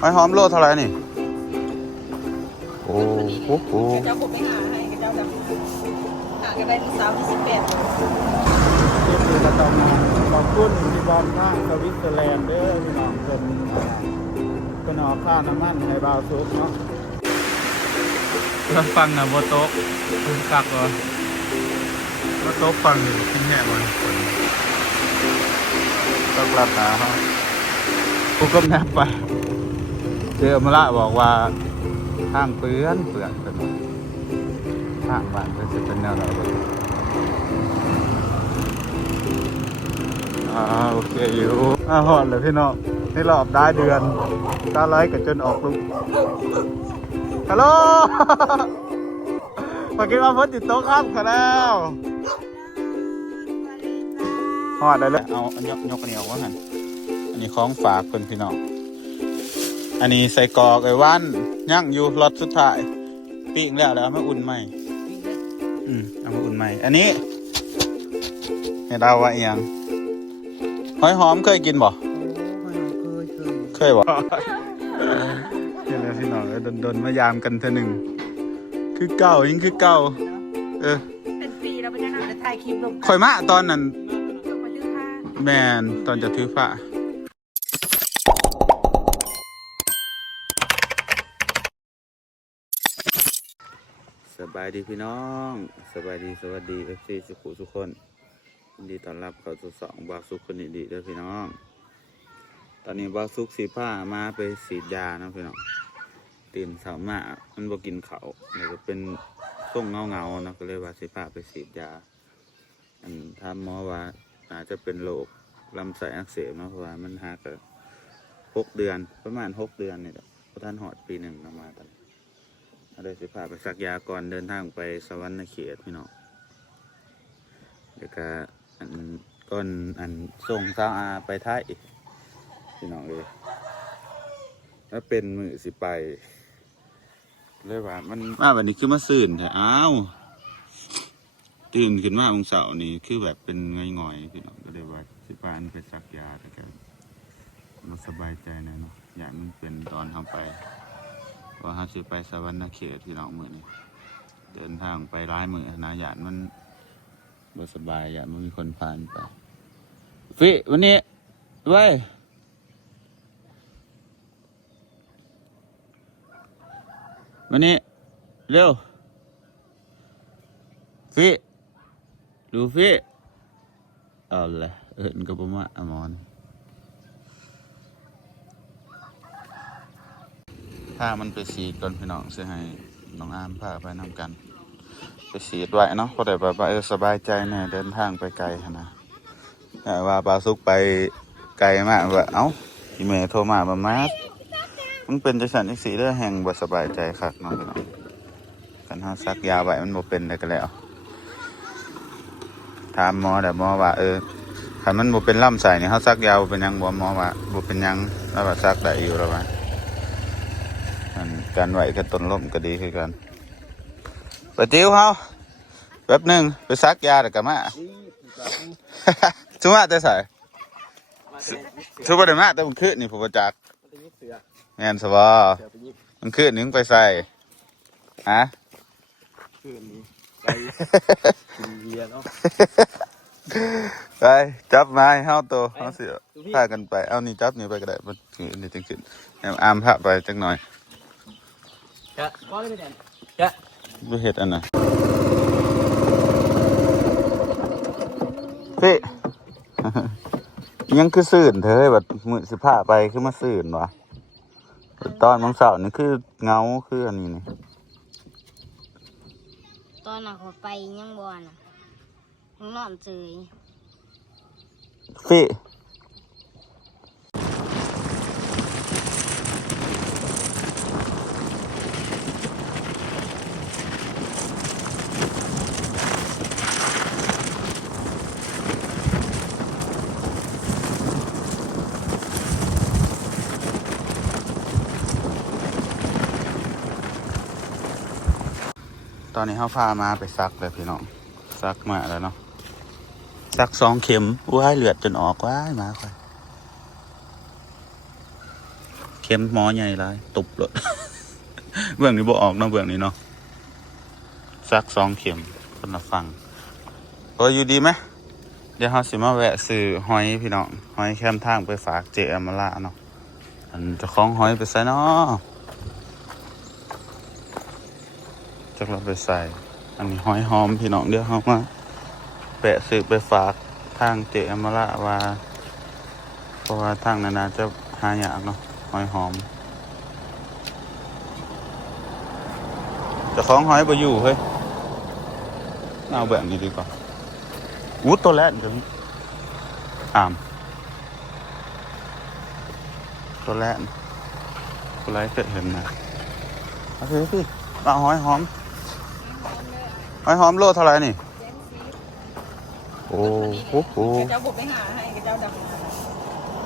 หอยหอมโลเท่าไหร่นี่โอ้โหเจ้าผมไม่หาให้เจ้าดำหากันได้ที่38นี่คือกระตองมาขอบคุณที่บอลข้างสวิตเซอร์แลนด์เด้อพี่น้องเป็นออกค่าน้ำมันในบาวซุกเนาะถ้าฟังนะโบโต๊ะคุณคักเหรอโบโต๊ะฟังอยู่ที่แห่บอลคนต้องรับหนาเขากูก็แนบไปเจอมาละบอกว่าทางเปื้อนเป็นทางบ้านก็จะเป็นแนวไหนบ้างโอเคอยู่หอดเลยพี่น้องนี่รอบได้เดือน900กับจนออกลูกฮัลโหลมากินมาพ้นติดโต๊ะข้ามกันแล้วหอดได้เลยเอายกอันนี้ออกว่าหันอันนี้ของฝากคนพี่น้องอันนี้ใส่กรอกไอ้ว่านย่างอยู่รสสุดท้ายปิ้งแล้วเอามาอุ่นใหม่เอามาอุ่นใหม่อันนี้ให้เราว่าอย่างหอยหอมเคยกินบ่เคยบ่เห็นแล้วพี่น้องโดนมายามกันเท่านึงคือเก่ายิ่งคือเก่าเป็นปีเราไปจะนั่งถ่ายคลิปลงข่อยมาตอนนั้นแมนตอนจะถือผ้าสบายดีพี่น้องสบายดีสวัสดี FC สุขุทุกคนยินดีต้อนรับเข้าสู่2บาวซุกคนดีๆด้วยพี่น้องตอนนี้บาวซุกสีผ้ามาไปฉีดยานะพี่น้องตื่นเช้ามามันบ่กินเขาเดี๋ยวจะเป็นส่งเงาๆนะก็เลยว่าสีผ้าไปฉีดยาทำหมอว่าอาจจะเป็นโรคลำไส้อักเสบนะเพราะว่ามันหาก6 เดือนประมาณ6 เดือนนี่แหละพอท่านหอดปี1นะมาตอนได้สิพาไปสักยาก่อนเดินทางไปสวรรค์เขตพี่น้องเดี๋ยวก็ก่อนส่งสาวอาไปไทยพี่น้องเลยแล้วเป็นมือสิไปเลยว่ามันมาแบบนี้คือมาสื่นแต่อ้าวตื่นขึ้นมาวันเสาร์นี่คือแบบเป็นง่อยๆพี่น้องก็เลยว่าสิพาไปสักยาแต่ก็มันสบายใจหน่อยเนาะอย่างมันเป็นตอนทำไปว่าเขาจะไปสวรรค์เขตพี่น้องมือนี่เดินทางไปร้ายมือนะหยาดมันบ่สบายหยาดมันมีคนผ่านไปฟิวันนี้ไว้วันนี้เร็วฟิดูฟิเอาเลยกับผมว่าอมอนถ้ามันไปฉีดก่อนพี่น้องจะให้น้องอามพาไปนำกันไปฉีดไว้เนาะเพราะแต่แบบสบายใจแน่เดินทางไปไกลนะว่าปลาซุกไปไกลมากว่าเอ้าพี่เมย์โทรมาประมาณมันเป็นจังสันจังสีเรื่องแห่งบ่สบายใจคักเนาะพี่น้องกันหาซักยาไว้มันบ่เป็นได้ก็แล้วถามหมอแต่หมอว่าถ้ามันบ่เป็นลำไส้เนี่ยเขาซักยาบ่เป็นยังบ่หมอว่าบ่เป็นยังแล้วว่าซักได้อยู่แล้วว่าการไหวกับต้นลมก็ดีคือกันไปติ้วเขาแป๊บหนึ่งไปซักยาแต่กับมาชั่วแต่ใส่ชั่วประเดี๋ยวมาแต่มันขึ้นนี่ผมประจักษ์งานสวอมันขึ้นนึงไปใส่ฮะขึ้นนี้ไปเบียร์เนาะไปจับไม้เฮาตัวเฮาเสือพากันไปเอานี่จับนี่ไปก็ได้มันนี่จังขึ้นอามพาไปจังหน่อยดูเห็ดอันน่ะพี่ ยังคือสื่นเธอแบบมือสิผ้าไปคือมาสื่นวะตอนมังสาวนี่คือเงาคืออันนี้นี่ตอนน่ะเขาไปยังบ่น่ะนอนเฉยพี่ตอนนี้เขาพามาไปซักเลยพี่น้องซักมาแล้วเนาะซัก2 เข็มว้ายเลือดจนออกว้ายมาค่อยโอเค ข็มหมอใหญ่หลายตุบเลย เบื้องนี้บ่ออกเนาะเบื้องนี้เนาะสัก2 เข็มคนละฝั่งโอ้ยอยู่ดีไหมเดี๋ยวเราสิมาแวะซื้อหอยพี่น้องหอยแคมทางไปฝากเจอมาละเนาะอันเจะคล้าของหอยไปใส่เนาะจักเราไปใส่อันนี้หอยหอมพี่น้องเดี๋ยวเรามาแวะซื้อไปฝากทางเจอมาละว่าเพราะว่าทางนานาจะหายากเนาะหอยหอมเจะคล้าของหอยไปอยู่เฮ้ยเอาแบบนี้ดีกว่าอู้ตัวแรกเดี๋ยวนี้ตัวแรกตัวแรกเคยเห็นนะโอเคพี่เอาหอยหอมโลเท่าไหร่นี่โอ้โห เจ้าผมไปหาให้กับเจ้าดำมา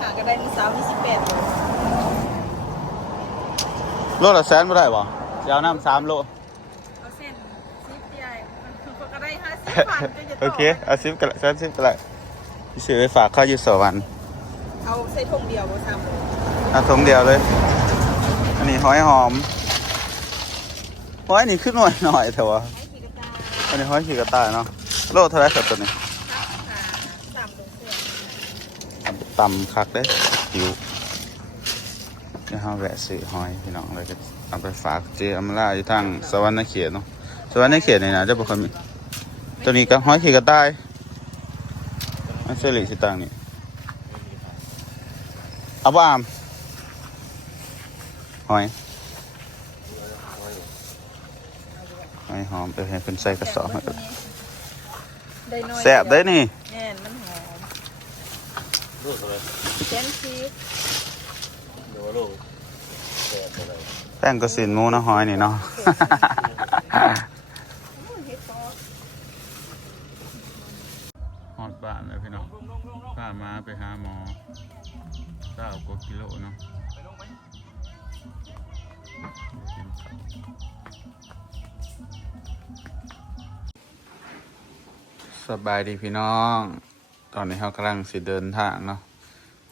หากันได้มื้อเช้า28 โลละ100,000ไม่ได้บ่จะเอาน้ำ3 โล เอาเส้น10ใหญ่มันก็ได้50,000จะ โอเคเอา10กันละ10กันละพี่ซื้อไปฝากข้าวอยู่สวรรค์ เอาใส่ถุงเดียวบ่ซ้ำ เอาถุงเดียวเลยอันนี้หอยหอมหอยนี่ขึ้นหน่อยเถอะวะ ให้ขี้กระตา อันนี้หอยขีกระต่ายเนาะโลเท่าไรครับตัวนี้ 3 ลงเสือ ต่ำคักเด้หิวเดี๋ยวเราแวะซื้อหอยพี่น้องเลยก็เอาไปฝากเจอมราอยู่ทางสวรรค์เขตเนาะสวรรค์เขตนี่นะจะบอกคำนี้ตัวนี้ก็หอยขีกระต่ายอันเซริสิตังนี่เอาบ้ามหอยหอมไปให้เป็นใส่กระสอบให้กันแซ่บได้นี่ แน่นมันหอมเส้นซี แป้งกระสินหมูนะหอยนี่เนาะ ฮอดบ้านเลยพี่น้องพามาไปหาหมอ9 กว่ากิโลเนาะสบายดีพี่น้อง ตอนนี้เขากำลังสิเดินทางเนาะ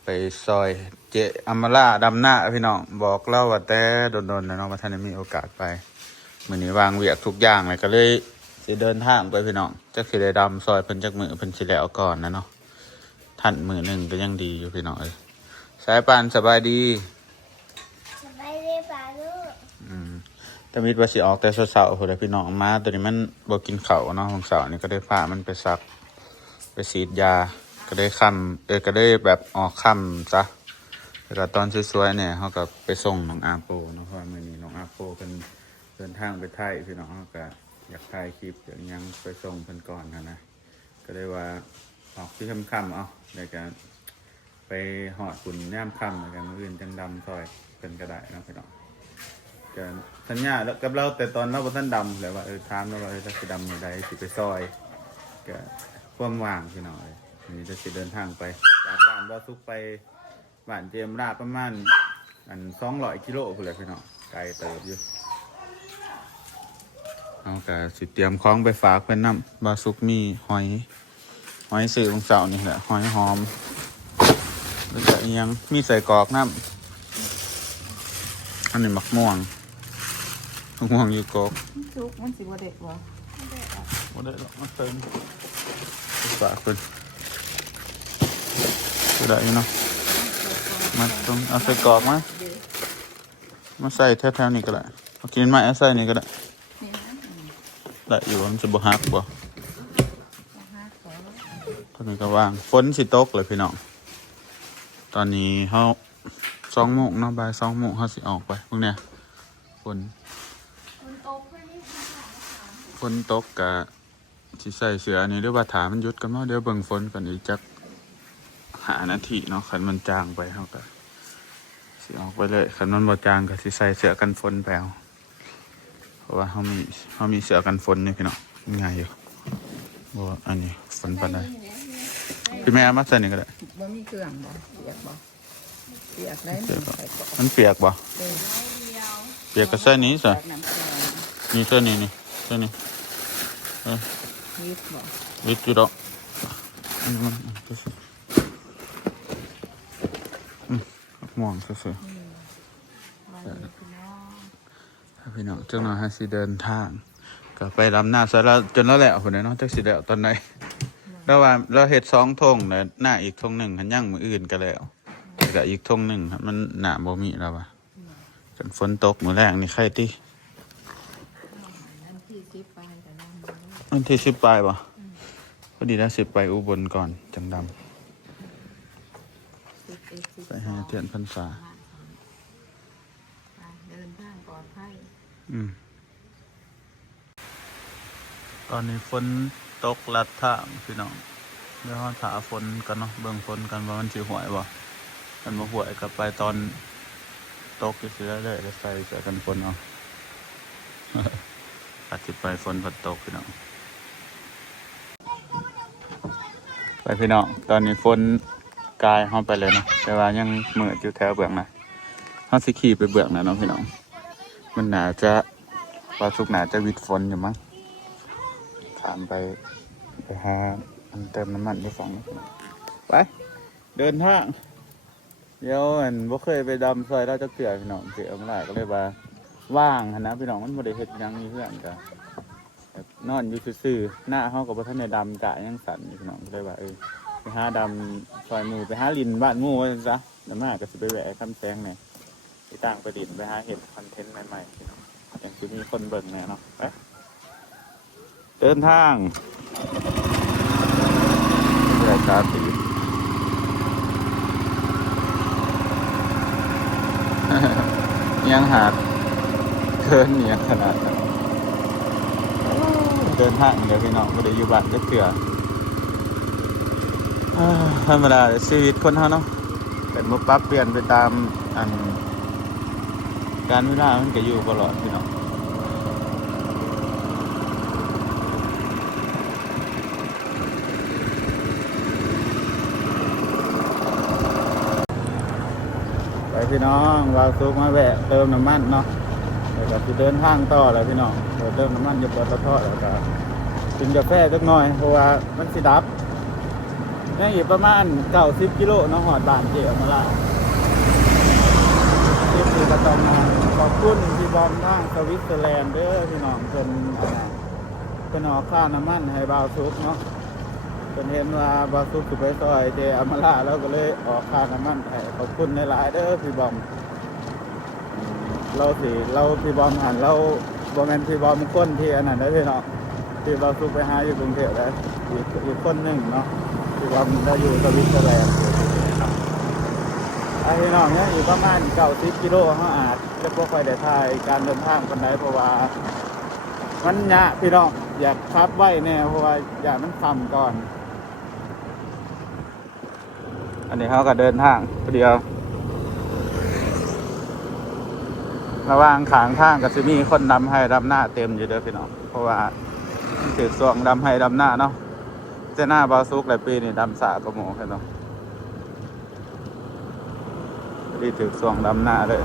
ไปซอยเจอัมมาล่าดำหน้าพี่น้องบอกเล่าว่าแต่โดนๆนะน้องว่าท่านมีโอกาสไปมื้อนี้วางเวียกทุกอย่างเลยก็เลยสิเดินทางไปพี่น้องจักสิได้ดำซอยเพิ่นจักมือเพิ่นสิแล้วก่อนนะเนาะท่านมือหนึ่งก็ยังดีอยู่พี่น้องเลยสายปานสบายดี สบายดีป่าลูก แต่มิดว่าสิออกแต่เช้าๆพุ่นแหละพี่น้องมาตัวนี้มันบ่กินข้าวเนาะของเช้านี่ก็ได้พามันไปซักไปฉีดยาก็ได้ค่ำก็ได้แบบออกค่ำซะแล้วก็ตอนสวยๆเนี่ยเขาก็ไปส่งน้องอาโปเนาะเพราะว่ามื้อนี้น้องอาโปเพิ่นเดินทางไปไทยพี่น้องเขาก็อยากถ่ายคลิปอย่างยังไปส่งเพิ่นก่อนนะก็ได้ว่าออกที่ค่ำๆเอาแล้วก็ไปหอดฝุ่นแนมค่ำแล้วกันมื้ออื่นจังดำซอยเพิ่นก็ได้เนาะพี่น้องก็สัญญาแล้วกับเราแต่ตอนเราบ่ทันดำเลยว่าถามแล้วว่าจะสิดำมื้อใดสิไปซอยก็ความว่างพี่น้องเอ้ยวันนี้จะสิเดินทางไปจากบ้านบ่สุกไปบ้านเตรียมราประมาณ200 กิโลพุ่นแหละพี่น้องไกลเติบอยู่เอาก็สิเตรียมของไปฝากเพิ่นนำบ่สุกมีหอยซื้อของเสาร์นี่แหละหอยหอมแล้วก็อีหยังมีใส่กรอกน้ำอันนี้มักม่วงอยู่กอก ซุกมันสิบ่เด็ดบ่ บ่ได้หรอกมาเติมฝากเพิ่นก็ได้อยู่เนาะมาตรงเอาใส่กรอกมาใส่แถวๆนี้ก็ได้เอากินไม้เอาใส่นี่ก็ได้ได้อยู่มันจะบ่ฮักบ่ตอนนี้ก็ว่างฝนสิตกเลยพี่น้องตอนนี้เฮา2 โมงเนาะบ่าย2 โมงเฮาสิออกไปพวกเนี้ยฝนตกกะสิใส่เสื้ออันนี้เดี๋ยวว่าถามันหยุดกันเนาะเดี๋ยวเบิ่งฝนกันอีกจัก5 นาทีเนาะคันมันจางไปเฮาก็สิออกไปเลยคันมันบ่จางก็สิใส่เสื้อกันฝนไปเอาเพราะว่าเฮามีเสื้อกันฝนนี่พี่น้องง่ายอยู่บ่อันนี้ฝนปานใดพี่แม่มาใส่นี่ก็ได้ บ่มีเครื่องบ่เปียกบ่เปียกได้ มันเปียกบ่เปียกก็ใส่นี้ซะนี่เสื้อนี่เสื้อนี่ยิบบ่ วิทย์อยู่ดอกม่วงซื่อ พี่น้องจังหน่อยฮะสิเดินทางก็ไปลำหน้าซะแล้วจนแล้วแหละคนนี้เนาะจักสิแล้วตอนไหนแล้วว่าเราเฮ็ด2 ธงแล้วหน้าอีกธงหนึ่งหันย่างมืออื่นก็แล้วก็อีกธงหนึ่งครับมันหนาบ่มีแล้วว่ะจนฝนตกมื้อแรกนี่ใครติวันที่10 ปลายบ่พอดีแล้ว10 ไปอุบลก่อนจังดำไปหาเทียนพรรษาเดินทางปลอดภัย ตอนนี้ฝนตกลัดทางพี่น้องเดี๋ยวเราถาฝนกันเนาะเบิ่งฝนกันว่ามันสิหวยบ่มันบ่หวยก็ไปตอนตกสิได้เลยใส่เสื้อกันฝนเอา อาจสิไปฝนพัดตกพี่น้องไปพี่น้องตอนนี้ฝนกายเฮาไปเลยเนาะแต่ว่ายังมืดอยู่แถวเบื้องหน้าเฮาสิขี่ไปเบื้องหน้าเนาะพี่น้องมันน่าจะว่าสุกหนาจะวิดฝนอยู่มั้งถามไปหาอันเติมน้ำมันที่2ไปเดินทางเดี๋ยวบ่เคยไปดำซอยเราจะเกลือพี่น้องเสียมาหลายก็เลยว่าว่างหั่นนะพี่น้องมันบ่ได้เฮ็ดหยังอยู่เพื่อนจ้ะแบบนอนอยู่ซื่อๆหน้าเฮาก็บ่ทันได้ดำกะยังสั่นอยู่พี่น้องก็เลยว่าไปหาดำซอยหมู่ไปหาลินบ้านหมู่ว่าซั่นซะแล้วมาก็สิไปแวะคำแสงแหน่ไปต่างประดิษฐ์ไปหาเฮ็ดคอนเทนต์ใหม่ๆพี่น้องอย่างสิมีคนเบิ่งแน่เนาะไปเดินทางเพื่อตาตี ยังหาเดินเหนียขนาดนั้นเดินทางเดี๋ยวพี่น้องไม่ได้อยู่บ้านก็เถื่อธรรมดาชีวิตคนเฮาเนาะเป็นมุปรับเปลี่ยนไปตามอันการเวลามันก็อยู่ตลอดพี่น้องไปพี่น้องเราซุกมาแวะเติมน้ำมันเนาะแล้วก็จะเดินทางต่อแล้วพี่น้องเติมน้ำมันอยู่ปตทแล้วก็กินกาแฟสักหน่อยเพราะว่ามันสิดับนี่อีกประมาณ90 กิโลเนาะหอดบ้านเจี๋ยวมาละที่คือกระตองมาขอบคุณพี่บอมทางสวิตเซอร์แลนด์เด้อพี่น้องเป็นออกค่าน้ำมันให้บ่าวซุกเนาะเป็นเห็นว่าบ่าวซุกสุไปซอยเจอมาละแล้วก็เลยออกค่าน้ำมันให้ขอบคุณในหลายเด้อพี่บอมเราพี่บอมหันเราบอมแมนพี่บอมก้นที่อันนั้นได้พี่น้องที่บ่าวซุกไปหาอยู่กรุงเทพได้อีกคนหนึ่งเนาะพี่บอมได้อยู่สวิตเซอร์แลนด์ไอ้พี่น้องเนี่ยอยู่ประมาณ90 กิโลเขาอาจจะพวกไปได้ถ่ายการเดินทางกันได้เพราะว่ามันยะพี่น้องอยากขับไว้แน่เพราะว่าอยากมันคำก่อนอันนี้เขาก็เดินทางเดียวระหว่างขางทางก็จะมีคนดำให้ดำหน้าเต็มอยู่เด้อพี่น้องเพราะว่าถือส่วงดำให้ดำหน้าเนาะจะหน้าบาซุกหลายปีนี่ดำสากระหมูแค่เนาะดีถือส่วงดำหน้าเลย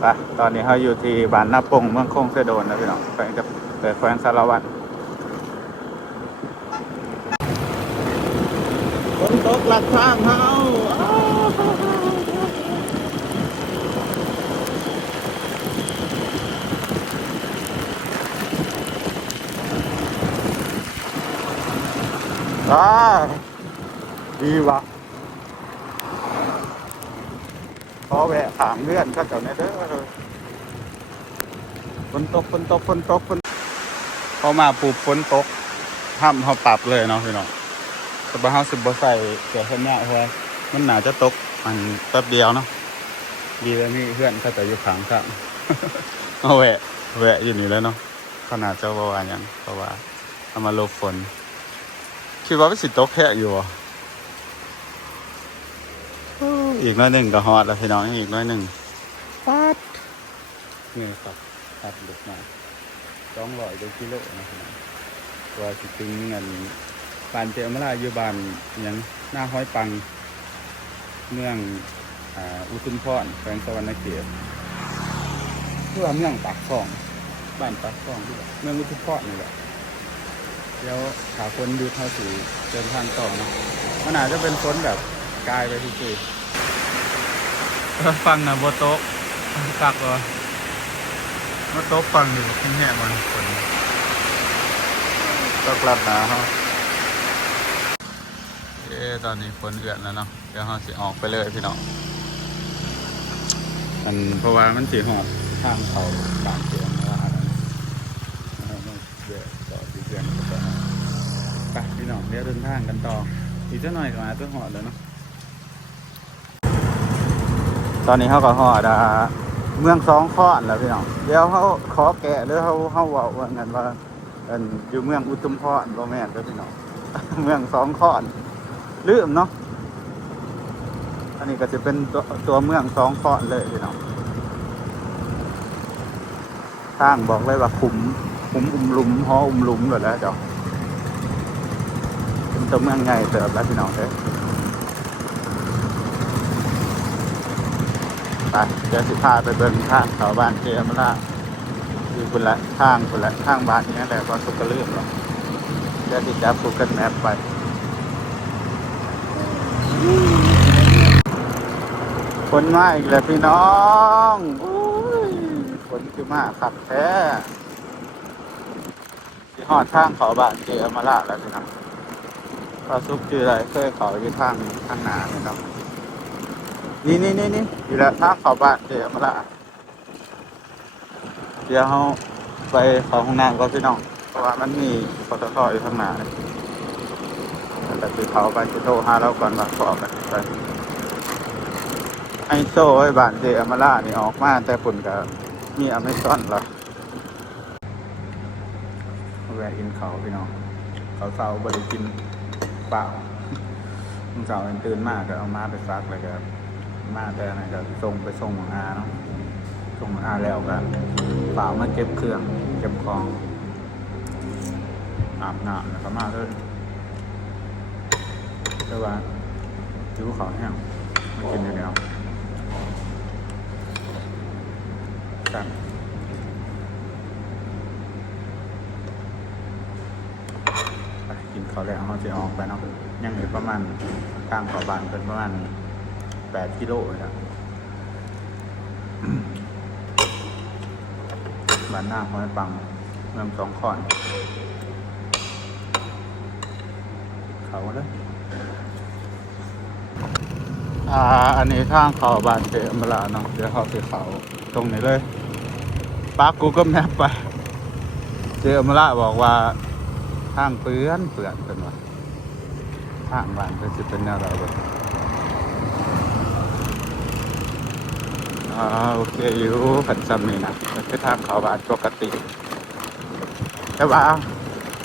ไปตอนนี้เขาอยู่ที่บ้านนาปงเมืองคงเสโดนนะพี่น้องแขวงกับแขวงสารวัตรฝนตกหลักทางเฮาดีวะพอแวะถามเพื่อนก็เจ้าในเด้อฝนตกพอมาปูฝนตกห้ามเขาปรับเลยเนาะพี่น้องแต่บ้านเขา10 บ่ใส่เสื้อกันหนาวเพราะว่ามันหนาจะตกมันแป๊บเดียวเนาะดีเลยมีเพื่อนเขาจะอยู่ข้างข้างเอาแวะอยู่นี่แล้วเนาะขนาดเจ้าบ่ว่าหยังเพราะว่าเอามาหลบฝนคิดว่ามันสิตกแค่อยู่อ่ะอีกน้อยหนึ่งก็ฮอดแล้วพี่น้องอีกน้อยหนึ่งปัดนี่ครับปัดเด็กมา200 กิโลนะพี่น้องว่าสิถึงเงินปานเจอมาลาอยู่บ้านอย่างหน้าห้อยปังเมืองอุทุมพรแขวงสะวรรณเขตที่ว่าเมืองปากคลองบ้านปากคลองที่เมืองอุทุมพรนี่แหละเดี๋ยวขาคนดูเท่าสีเดินทางต่อเนาะมันอาจจะเป็นฝนแบบกายไปที่ ฟังนะโบโต๊ะกักเหรอโบโต๊ะฟังอยู่แห้งๆมันคนก็กลับหนาเขาตอนนี้ฝนเดือดแล้วเนาะเดี๋ยวเขาสิออกไปเลยพี่น้องเพราะว่ามันสีหอดทางเขาบางเสียงว่าเดือดต่อสีเสียงก็ต่อไปพี่น้องเดี๋ยวเดินทางกันต่ออีกสักหน่อยก็มาจะหอดแล้วเนาะตอนนี้เขาก็หอดเมืองสองข้อนแล้วพี่น้องเดี๋ยวเขาขอแกะหรือเขาว่างั้นว่าอยู่เมืองอุทุมพรบ่แม่นเด้อพี่น้อง เมืองสองข้อนลืมเนาะอันนี้ก็จะเป็นตัวเมืองสองข้อนเลยพี่น้องทางบอกเลยว่าขุมอุ้มลุมหออุ้มลุมเลยแล้วเจ้าเป็นตัวเมืองใหญ่เติบแล้วพี่น้องเด้อไปเดี๋ยวสิพาไปเบิ่งทางเขาบ้านเจมราคือคนละทางบ้านนี้แหละว่าสุกลืมหรอกเดี๋ยวสิจับGoogle Mapไปฝนมาอีกแล้วพี่น้องฝนคือมาขับแท้ที่หอดทางเขาบ้านเจมาละแล้วพี่น้องปลาซุปจืออะไรเคยเขาอยู่ทางหนาพี่น้องนี่อยู่แล้วทางเขาบ้านเจมาละเดี๋ยวเขาไปเขาห้องน้ำก็พี่น้องเพราะว่ามันมีปตทอยู่ข้างหน้าเลยแต่คือเขาไปจะโทรหาเราก่อนว่าขอกันไปไอโซ่ไอ้บ้านเจมาล่านี่ออกมาแต่ฝุ่นกับมีอเมซอนเหรอแวะอินเขาพี่น้องเขาเสาบริกินเปล่าลุงเสาตื่นมากก็เอามาไปซักเลยครับมาแต่ไหนก็ส่งไปส่งของอาเนาะส่งของอาแล้วก็เปล่ามาเก็บเครื่องเก็บของอาบน้ำแล้วก็มาเลยแต่ว่าจิ้วเขาแห้งมันกินอยู่แล้วกันไปกินเขาแล้วเขาจะออกไปเนาะยังเหลือประมาณทางเขาบ้านเป็นประมาณ8 กิโลเลยครับบ้านหน้าห้อยปังเมืองสองข้อนเขาเลยอันนี้ทางเขาบ้านเจมราเนาะเดี๋ยวเขาไปเขาตรงนี้เลยปากูก็แมปไปเจมราบอกว่าทางเปื้อนเป็นว่าทางบ้านจะเป็นแนวอะไรบ้างโอเคอยู่ขันซ้ำนี่นะเป็นทางเขาบ้านปกติแต่ว่า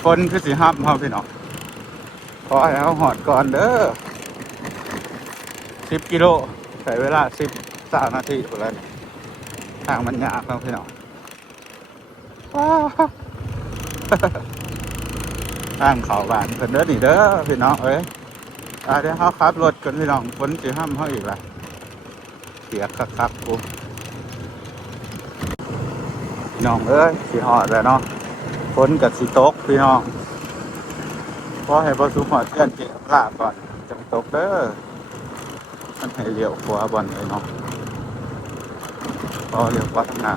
คนคือสีห้ามเขาพี่น้องขอให้เขาหอดก่อนเด้อ10 กิโลใช้เวลา13 นาทีหมดแล้วเนี่ยทางมันยากครับพี่น้องทางเขาบ้านเพิ่นเด้อนี่เด้อพี่น้องเอ้ยเดี๋ยวเขาขับรถกันพี่น้องฝนสิห้ามเขาอีกละเสียคักกูพี่น้องเอ้ยสิหอดแล้วเนาะฝนกับสิตกพี่น้องพอให้พอสุกหอดเพื่อนเก็บลาก่อนจะตกเด้อมันให้เลี้ยวขวาบอลเลยเนาะพอเลี้ยวขวาทางหน้า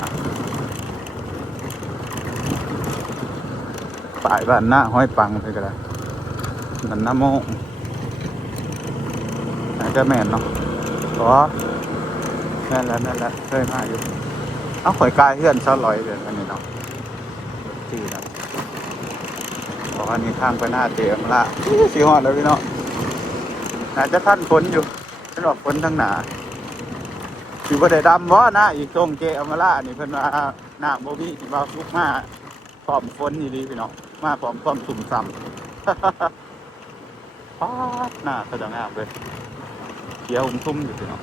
ป่ายบ้านหน้าห้อยปังไปกันเลยมันน้ำโมงน่าจะแม่นเนาะขอนั่นแหละเคยมาอยู่เอาข่อยกายเพื่อนเช่าลอยเดือนอันนี้เนาะที่นะบอกอันนี้ทางไปหน้าเตะมละสีหอดแล้วพี่เนาะน่าจะท่านฝนอยู่ฉันบอกฝนทั้งหนาอยู่ประเดี๋ยวดำวะนะอีกตรงเจอมาละนี่เพิ่นว่าหน้าโมบี้ที่ว่าลุกมาพร้อมฝนนี่ดีพี่เนาะมาพร้อมความสุ่มซ้ำป๊าดหน้าก็จะงามเลยเขียวทุ่มอยู่พี่เนาะ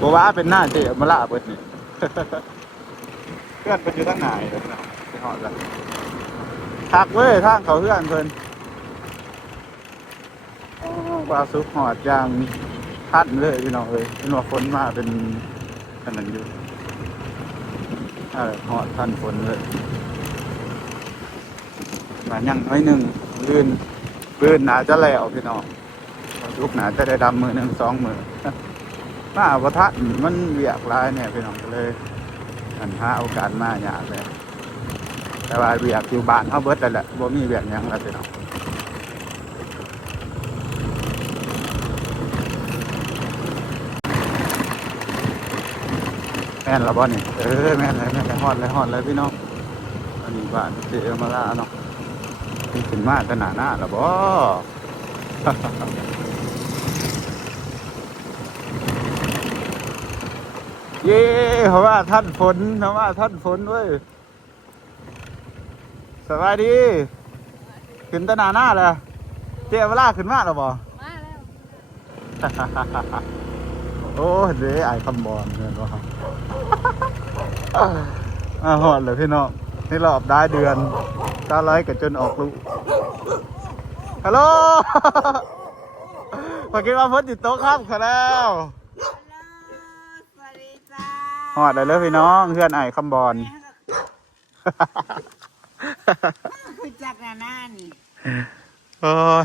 บอกว่าเป็นหน้าเจอมาละเบิดนี่เพื่อนเป็นอยู่ทั้งไหนเลยเนาะไปหอดกันทักเว้ยทางเขาเพื่อนเพิ่นว่าซุปหอดยางทัดเลยพี่น้องเลยเป็นว่าฝนมาเป็นขนาดอยู่หอดทันฝนเลยมายังน้อยหนึ่งลื่นน่าจะแล้วพี่น้อง ลูกหนาจะได้ดำมือหนึ่ง2 มือมาประทัดมันเวียกหลายเนี่ยพี่น้องก็เลยอันหาโอกาสมาอยากเลยแต่ว่าเวียกอยู่บ้านเขาเบิดแล้วแหละบ่มีเวียกหยังแล้วพี่น้องแม่นละบ่นี่แม่นเลยฮอดเลยพี่น้องอันนี้บ้านเจอมาละเนาะที่ขึ้นมาขนาดหน้าละบ่ เย้เพราะว่าท่านฝนเว้ยสบายดีขึ้นตะหนาหน้าเลยเจ้าเวลาขึ้นมาหรอบ่ มาแล้ว โอ้เด้ไอ้คำบอลเงินว่าหอดเลยพี่น้องนี่รอบได้เดือน900กับจนออกลูกฮัลโหล พอคิดว่าพ้นติดโต๊ะครับค่ะแล้วหอดเลยพี่น้องเพื่อนไอ้คำบอล คือจักรหน้านี่ โอ้ย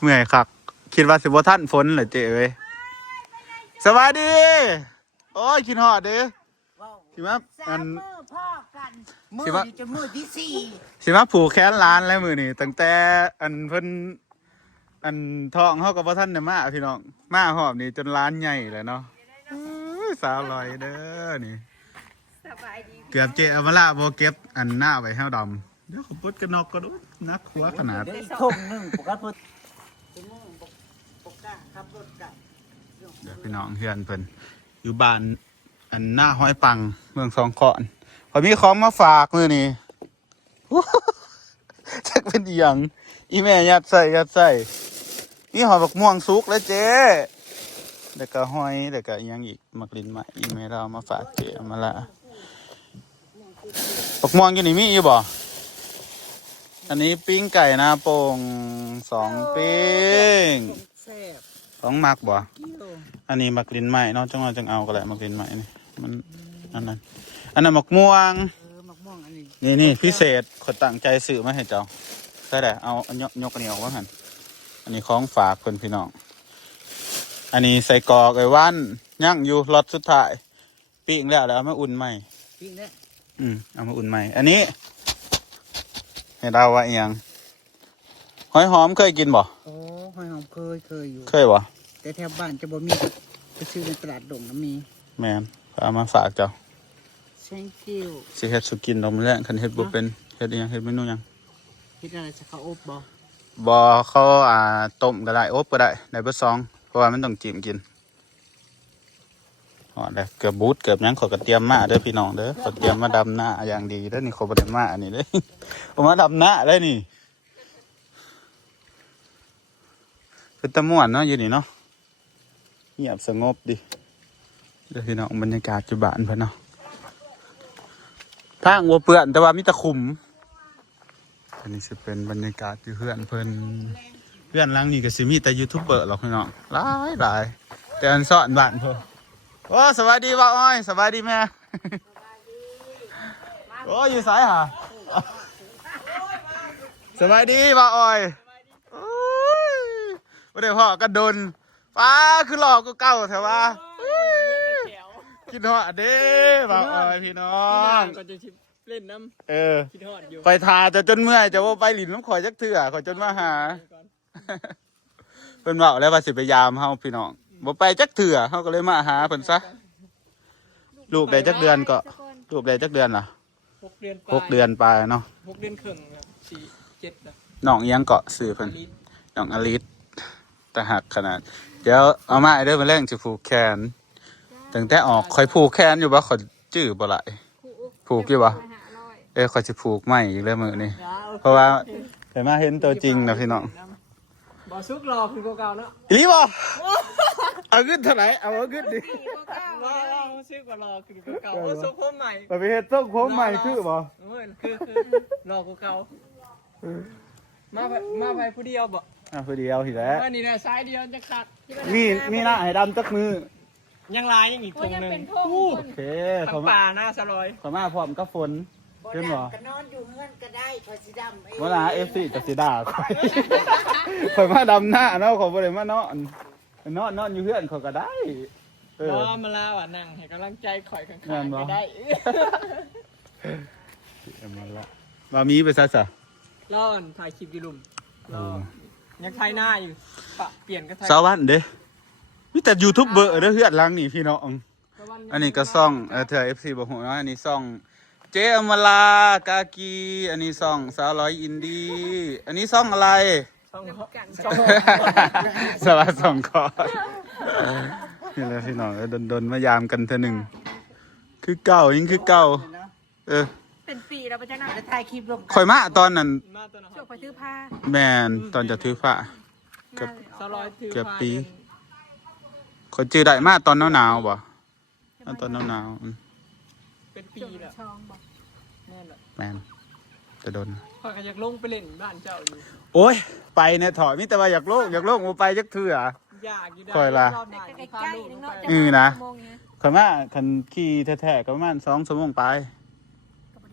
เมื่อยคักคิดว่าสิบ่ท่านฝนเหรอเจ๊เว้ยสวัสดี โอ้ยคิดหอดดิสิมาอัน มือพ่อกันมือ สิวะ นี่จะมือที่ สิมาผูกแขนร้านแล้วมือนี่ตั้งแต่อันเพิ่นอันทองเขากับพ่ท่านเนี่ยมาพี่น้องมาหอบนี่จนร้านใหญ่เลยเนาะสาวลอยเด้อนี่ สบายดี เกือบเจ๊เอามาละโบเก็บอันหน้าไว้ให้ดำเดี๋ยวขปุดกันนอกก็ดูนักหัวขนาด ทุ่มหนึ่งปกติปกติขับรถกับ เดี๋ยวพี่น้องเพื่อนเพิ่นอยู่บ้านอันหน้าห้อยปังเมืองสองขอนพอมีของมาฝากมือนี่ จักเป็นอหย่างอีแม่ยัดใส่นี่หอยบักม่วงสุกแล้วเจ๊เด็กก็หอยเด็กก็ยังอีกมักลิ้นใหม่อีแม่เราเอามาฝากเจ๊มาละบักม่วงอยู่นี่มีอยู่บ่อันนี้ปิ้งไก่นะโป่ง2ปิ้ง แซ่บ 2มักบ่อันนี้มักลิ้นใหม่เนาะจังเอาก็แหละมักลิ้นใหม่นี่มันอันนั้นมักม่วง มะม่วงอันนี้ นี่พิเศษขอตั้งใจซื้อมาให้เจ้าใช่แหละเอายกอันนี้ออกว่าหันอันนี้ของฝากคนพี่น้องอันนี้ใส่กรอกไอ้ว่านย่างอยู่รสสุดท้ายปิ้งแล้วเอามาอุ่นใหม่ ปิ้งเนี่ย เอามาอุ่นใหม่อันนี้ให้เดาว่าเอียงหอยหอมเคยกินบ่ โอ้หอยหอมเคยอยู่ เคยบ่ แต่แถวบ้านจะบ่มีไปซื้อในตลาดดงนะมี แมนเอามาฝากเจ้า thank you สิเฮ็ดสุกินตรงมื้อแรกคันเฮ็ดบ่เป็นเฮ็ดอีหยังเฮ็ดเมนูหยัง คิดอะไรจะเขาอบบ่ บ่เขาต้มก็ได้อบก็ได้ได้เบิด2เพราะว่ามันต้องจิ้มกินอ๋อได้เกือบบูทเกือบหยังขอยก็เตรียมมาเด้อพี่น้องเด้อขอยเตรียมมาดำหน้าอย่างดีเด้อนี่ขอยบ่ได้มาอันนี้เด้อ ผมมาดำหน้าได้นี่เป็นตะม่วนเนาะอยู่นี่เนาะเงียบสงบดิเด้อพี่น้องบรรยากาศอยู่บ้านเพิ่นเนาะทางวัวเปื้อนแต่ว่ามีตะขุมอันนี้จะเป็นบรรยากาศอยู่เพื่อนเพิ่นเพื่อนหลังนี่ก็สิมีแต่ยูทูบเบอร์หรอกพี่น้องหลายแต่อันซ่อนบ้านเพิ่นโอ้สวัสดีบ่าวอ้อยสวัสดีแม่ โอ้อยู่ไสหะสวัสดีบ่าวอ้อยโอ้ยบ่ได้พ่อกระดนฟ้าคือหลอกก็เก่าแถวว่าคิดฮอดเด้บ่าวอ้อยพี่น้อง ก็จะเล่นน้ำคิดฮอดอยู่ ไปทาจะจนเมื่อยจะว่าไปหลินน้ำข่อยจักเถื่อข่อยจนมาหา เพิ่นบอกแล้วว่าสิไปยามเฮาพี่น้องบ่ไปจักเถื่อเฮาก็เลยมาหาเพิ่นซะลูกได้จักเดือนก็ลูกได้จักเดือนล่ะ 6 เดือน 6 เดือนไปเนาะ 6 เดือนครึ่งครับ4 7นะ น้องเอียงเกาะสื่อเพิ่นน้องอลิสแต่หักขนาดเดี๋ยวเอามาเด้อมาแรงสิผูกแขนตั้งแต่ออกข่อยผูกแขนอยู่บ่ข่อยจื้อบ่หลายผูกอยู่บ่ข่อยสิผูกใหม่อีกแล้วมื้อนี้เพราะว่าแต่มาเห็นตัวจริงนะพี่น้อง บ่ซุกรอคือเก่าเนาะ อีหลีบ่เอาขึ้นเท่าไหร่เอาขึ้นดิ รอซุกว่ารอคือเก่าซุกผมใหม่ ไปเฮ็ดทรงผมใหม่คือบ่ คือรอกูเก่ามาไปผู้เดียวบ่ พอดีเอาทีแล้ว ว่านี่นะซ้ายเดียวจะขาด มีหน้าให้ดำจักมือ ยังลายยังอีกตรงนึง โอเค ทั้งป่าหน้าสลอย ขอมาพร้อมกับฝน บ่ เห็นบ่ ก็นอนอยู่เฮือนก็ได้คอยสิดำ เวลา FC จะสิด่าข่อยข่อยมาดำหน้าเนาะข่อยบ่ได้มานอนอยู่เฮือนข่อยก็ได้เออ รอมาลาว่ะนั่งให้กำลังใจข่อยข้าง แม่น ๆ บ่ ก็ได้ เอามาละว่ามีไปซะซะ ร้อนถ่ายคลิปอยู่ลุมรอยังถ่ายหน้าอยู่ปะเปลี่ยนก็ถ่าย สวัสดีเด้มีแต่ยูทูบเบอร์เด้อเฮือนหลังนี่พี่น้อง อันนี้ก็ซ่องเธอ FC บ่ฮู้เนาะอันนี้ซ่องเจอมลากากีอันนี้ซ่องสาวร้อยอินดี้อันนี้ซ่องอะไร ช่อง กัน ช่อง สวัสดีสองคอนี่แหละพี่น้องดนมายามกันเธอหนึ่งคือเก่ายังคือเก่าเออ เป็นปีแล้วไปจ้าหน้า จะถ่ายคลิปลง ข่อยมาตอนนั้น มาตัวนะค ช่ว รั ง บ ไปซื้อผ้า แมนตอนจะถือผ้า เกือบ สลอยถือ เกือบ พา ปี เดิน ข่อยจือได้มาตอนหนาวๆบ่ตอนหนาวๆ เป็นปี ช่วง แล้ว ช่องบอก แน่นแหละ แมนจะโดน ข่อยก็อยากลงไปเล่นบ้านเจ้าอยู่ โอ้ยไปเนี่ยถอยมิแต่ว่าอยากโลกบ่ไปจักเทื่อ อยากอยู่ได้ ข่อยล่ะ รอบหน้า ใก จะ ล้ พา ๆ ลูก นึ ล ง ง เนาะ ไป จะ อือนะ ชั่วโมงเนี้ย ข่อยมาคันขี่แท้ๆก็ประมาณ2 ชั่วโมงไป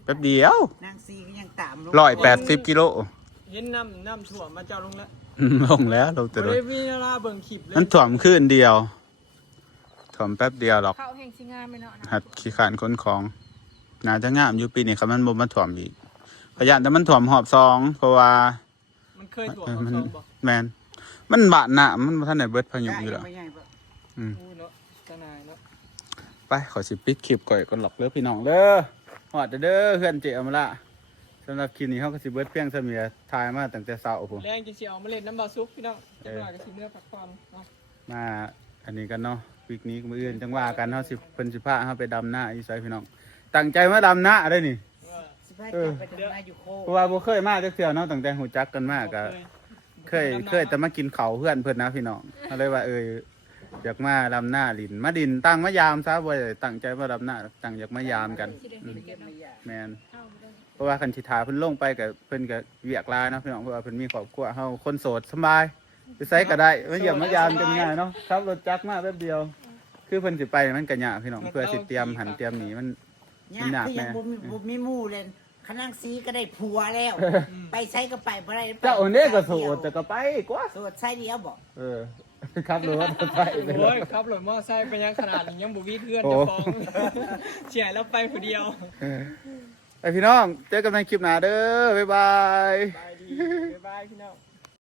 แป๊บเดียวน างซีก็ยังตามลง 180 กิโล เห็นน้ำถ่วมมาเจ้าลงแล้ว ลงแล้วลงแต่ บ่ โดน ได้มีเวลาเบิ่งคลิปเลย มันถ่วมคืนเดียวถ่วมแป๊บเดียวหรอก เข้าแห่งสิงามไปเนาะนะ หัดขี้ขานขนของน่าจะงามอยู่ปีนี้ครับมันบ่มาถ่วมอีกพยานแต่มันถ่วมหอบ2เพราะว่า มันเคยถ่วมกับซองบ่ แมนมันบาดหน้ามันบ่ทันได้เบิดพายุอยู่แล้ว ไม่ใหญ่ปะ อู้เนาะตานายเนาะ ไปขอสิปิดคลิปก่อนก่อนหลอกเด้อพี่น้องเด้อฮอดเด้อเฮือนเจอมาละสำหรับคลิปนี้เฮาก็สิเบิดเพียงซะเมียถ่ายมาตั้งแต่เช้าพุ่น แรงจะเสียวมาเล่นน้ำบาซุกพี่น้องจังหวะก็สิเนื้อพักผ่อนเนาะ มาอันนี้กันเนาะวิกนี้ก็มื้ออื่นจังว่ากันเฮาสิเพิ่นสิพาเฮาไปดำหน้าอีไสพี่น้องตั้งใจมาดำหน้าได้นี่ สิบห้าจับไปทำมาอยู่โค เพราะว่าบ่เคยมาจักเทื่อเนาะตั้งแต่ฮู้จักกันมาก็เคยแต่มากินข้าวเพื่อนเพิ่นนะพี่น้องก็เลยว่าอยากมาดำหน้าลินมาดินตั้งมายามซะบ่ได้ตั้งใจมาดำหน้าตั้งอยากมายามกัน สิได้เก็บเนาะ แม่น เข้าไปเลย เพราะว่าคันสิทาเพิ่นลงไปก็เพิ่นก็เวียกลายเนาะพี่น้องเพราะว่าเพิ่นมีครอบครัวเฮาคนโสดสบายไปไสก็ได้มาเยี่ยมมายามกันง่ายเนาะขับรถจักรมาแป๊บเดียว คือเพิ่นสิไปมันก็ยากพี่น้องเพื่อสิเตรียมหันเตรียมหนีมัน เนี่ยคือยังบุมีหมู่เลยขนางซีก็ได้ผัวแล้ว ไปใช้ก็ไปบ่ได้ เจ้าเด้ก็โสดแต่ก็ไปกว่า โสดใช้เดียวบอก ขับรถไปไป โอ้ยครับรถมอไซค์ไปยังขนาดนี้ยังบ่มีเพื่อนจะฟ้องเฉียแล้วไปผู้เดียว ไปพี่น้องเจอกันในคลิปหน้าเด้อบ๊ายบาย บายดีบ๊ายบายพี่น้อง